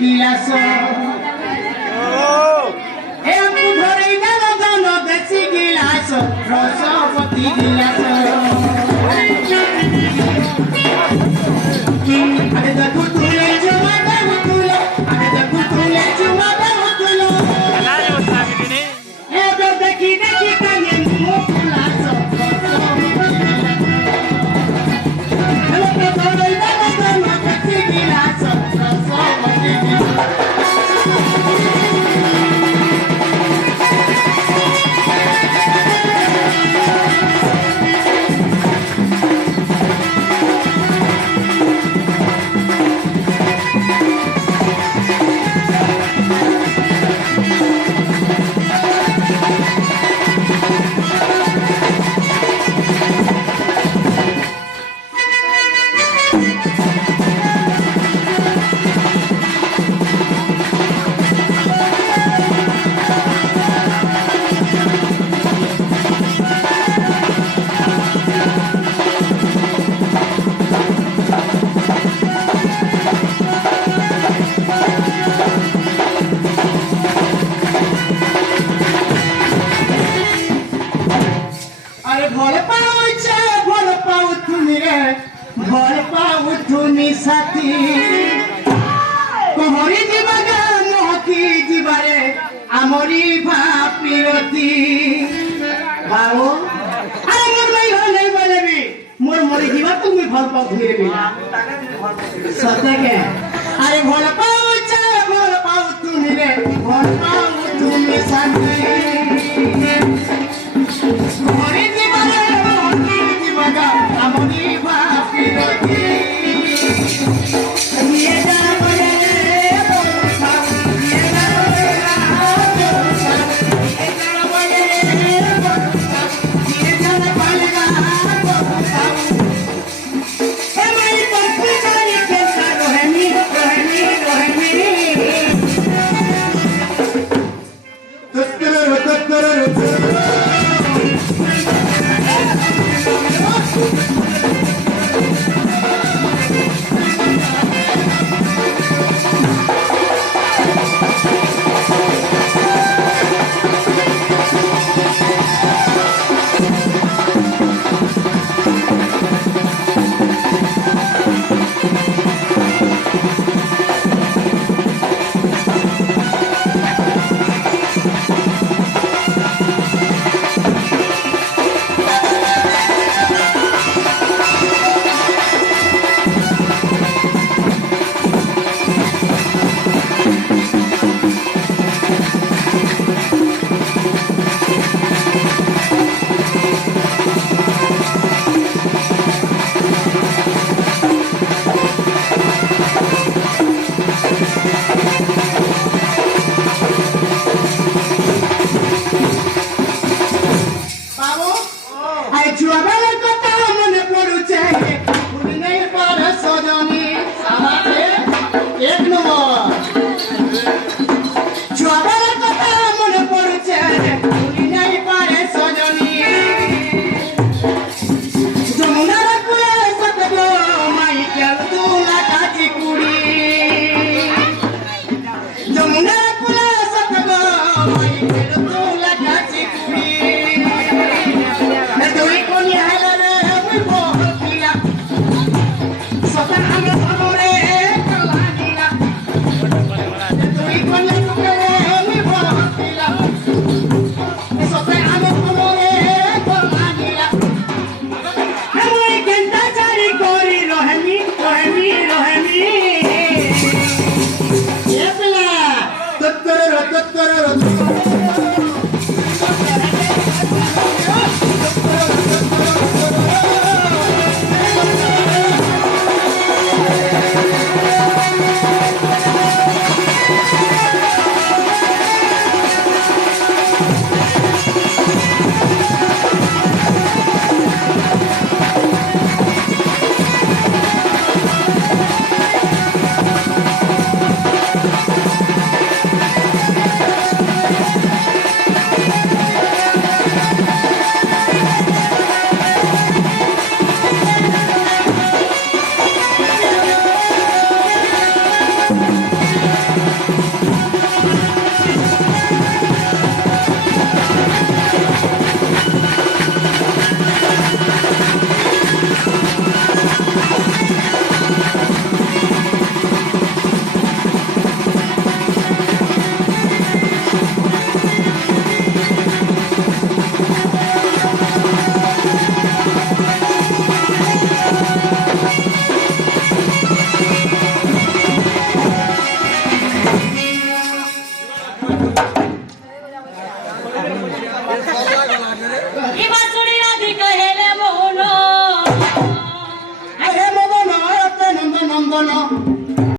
গিলাস একটু ধরে গেল জন দেশি গিলাস রসপতি গিলাস আরে দেখো তুলে জমা দেবো তুলো আরে দেখো তুলে জমা দেবো তুলো এবার দেখি দেখি কানে মুখ গিলাস একটু ধরে গেল জন দেশি গিলাস রসপতি গিলাস ভর পাও তুমি সাথী কহরি দিবা মহকি দিবারে আমরি ভাপিরতি বাও আরে মোর নাই হলে বলবি মোর মরি দিবা তুমি ভর পাও ধীরে বিনা সত্যকে আরে ভর পাও তুমি রে ভর পাও তুমি সাথী কহরি দিবা মহকি দিবা আমরি ভাপিরতি Let's get it. हाँ